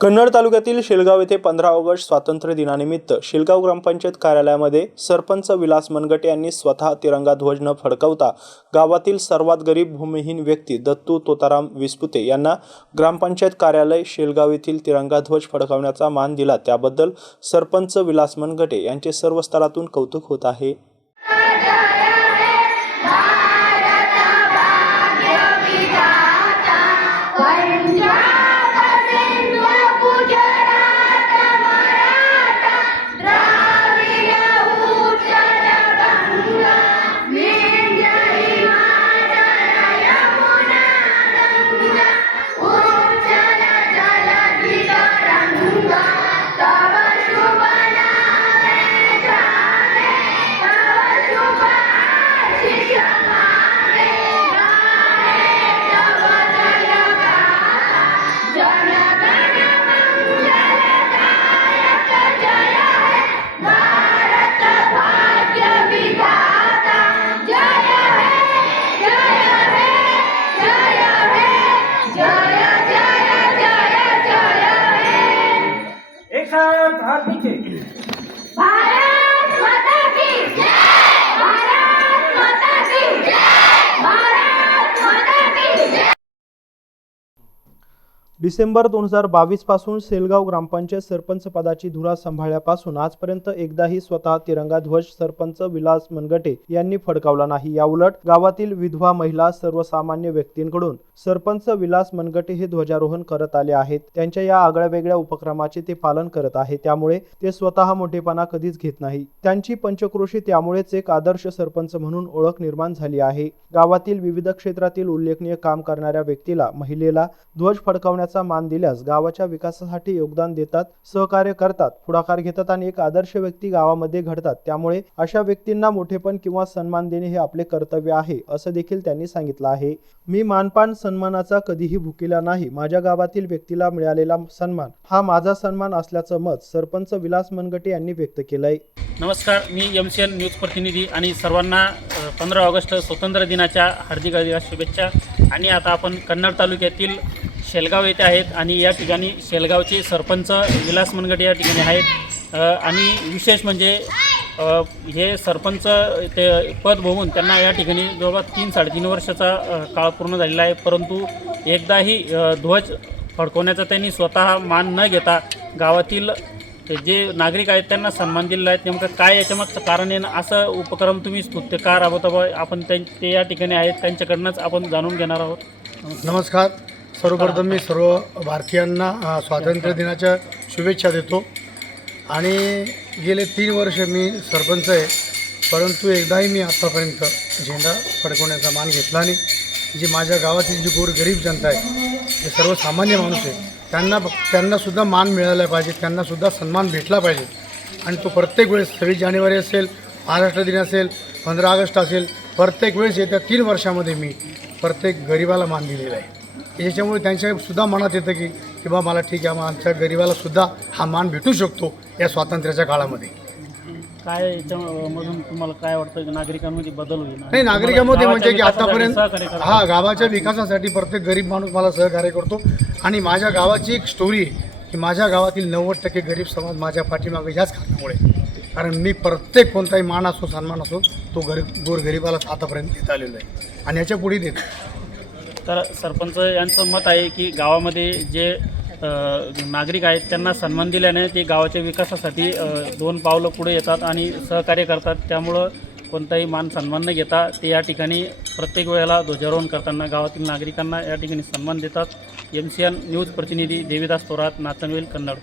कन्नड तालुक्यातील शेलगाव येथे पंधरा ऑगस्ट स्वातंत्र्य दिनानिमित्त शेलगाव ग्रामपंचायत कार्यालयामध्ये सरपंच विलास मनगटे यांनी स्वतः तिरंगा ध्वज न फडकवता गावातील सर्वात गरीब भूमिहीन व्यक्ती दत्तू तोताराम विस्पुते यांना ग्रामपंचायत कार्यालय शेलगाव येथील तिरंगा ध्वज फडकवण्याचा मान दिला. त्याबद्दल सरपंच विलास मनगटे यांचे सर्व स्तरातून कौतुक होत आहे. डिसेंबर दोन हजार बावीसपासून सेलगाव ग्रामपंचायत सरपंच पदाची धुरा सांभाळल्यापासून आजपर्यंत एकदाही स्वतः तिरंगा ध्वज सरपंच विलास मनगटे यांनी फडकावला नाही. याउलट गावातील विधवा महिला सर्वसामान्य व्यक्तींकडून सरपंच विलास मनगटे हे ध्वजारोहण करत आले आहेत. त्यांच्या या आगळ्या वेगळ्या उपक्रमाचे ते पालन करत आहे त्यामुळे ते स्वतः मोठेपणा कधीच घेत नाही. त्यांची पंचक्रोशी त्यामुळेच एक आदर्श सरपंच म्हणून ओळख निर्माण झाली आहे. गावातील विविध क्षेत्रातील उल्लेखनीय काम करणाऱ्या व्यक्तीला महिलेला ध्वज फडकावण्याचा मान दिल्यास गावाच्या विकासासाठी योगदान देतात सहकार्य करतात पुढाकार घेतात आणि एक आदर्श व्यक्ती गावामध्ये घडतात. त्यामुळे अशा व्यक्तींना मोठेपण किंवा सन्मान देणे हे आपले कर्तव्य आहे असं देखील त्यांनी सांगितलं आहे. मी मानपान सन्मानाचा कधीही भुकेला नाही. माझ्या गावातील व्यक्तीला मिळालेला सन्मान हा माझा सन्मान असल्याचं मत सरपंच विलास मनगटे यांनी व्यक्त केलंय. नमस्कार मी एम सी एन न्यूज प्रतिनिधी आणि सर्वांना पंधरा ऑगस्ट स्वातंत्र्य दिनाच्या हार्दिक हार्दिक शुभेच्छा. आणि आता आपण कन्नड तालुक्यातील शेलगाव येथे आहेत आणि या ठिकाणी शेलगावचे सरपंच विलास मनगट या ठिकाणी आहेत. आणि विशेष म्हणजे हे सरपंच ते पद बघून त्यांना या ठिकाणी जवळपास तीन साडेतीन वर्षाचा काळ पूर्ण झालेला आहे. परंतु एकदाही ध्वज फडकवण्याचा त्यांनी स्वतः मान न घेता गावातील जे नागरिक आहेत त्यांना सन्मान दिलेला आहे. नेमकं काय याच्यामागचं कारण आहे ना असं उपक्रम तुम्ही स्तुत्य का राबवता आपण त्यां ते या ठिकाणी आहेत. त्यांच्याकडनंच आपण जाणून घेणार आहोत. नमस्कार. सर्वप्रथम मी सर्व भारतीयांना स्वातंत्र्य दिनाच्या शुभेच्छा देतो. आणि गेले तीन वर्ष मी सरपंच आहे परंतु एकदाही मी आत्तापर्यंत झेंडा फडकवण्याचा मान घेतला नाही. जी माझ्या गावातील जी गोर गरीब जनता आहे जे सर्वसामान्य माणूस आहे त्यांना त्यांनासुद्धा मान मिळाला पाहिजे त्यांनासुद्धा सन्मान भेटला पाहिजे. आणि तो प्रत्येक वेळेस सव्वीस जानेवारी असेल महाराष्ट्र दिन असेल पंधरा ऑगस्ट असेल प्रत्येक वेळेस येत्या तीन वर्षामध्ये मी प्रत्येक गरिबाला मान दिलेला आहे. याच्यामुळे त्यांच्यासुद्धा मनात येतं की की बा मला ठीक आहे मग आमच्या गरिबालासुद्धा हा मान भेटू शकतो या स्वातंत्र्याच्या काळामध्ये. काय याच्यामधून तुम्हाला काय वाटतं की नागरिकांमध्ये बदल होईल? नाही नागरिकांमध्ये म्हणजे की आतापर्यंत. हा गावाच्या विकासासाठी प्रत्येक गरीब माणूस मला सहकार्य करतो. आणि माझ्या गावाची एक स्टोरी आहे की माझ्या गावातील नव्वद टक्के गरीब समाज माझ्या पाठीमागे ह्याच कारणामुळे कारण मी प्रत्येक कोणताही मान असो सन्मान असो तो गरीब गोरगरिबालाच आतापर्यंत देत आलेलो आहे. आणि याच्यापुढे देतो. तर सरपंच यांचं मत आहे की गावामध्ये जे नागरिक आहेत त्यांना सन्मान दिल्याने ते गावाच्या विकासासाठी दोन पावलं पुढे येतात आणि सहकार्य करतात. त्यामुळं कोणताही मान सन्मान न घेता ते या ठिकाणी प्रत्येक वेळेला ध्वजारोहण करताना गावातील नागरिकांना या ठिकाणी सन्मान देतात. एम सी एन न्यूज प्रतिनिधी देवीदास थोरात नाचनवेल कन्नड.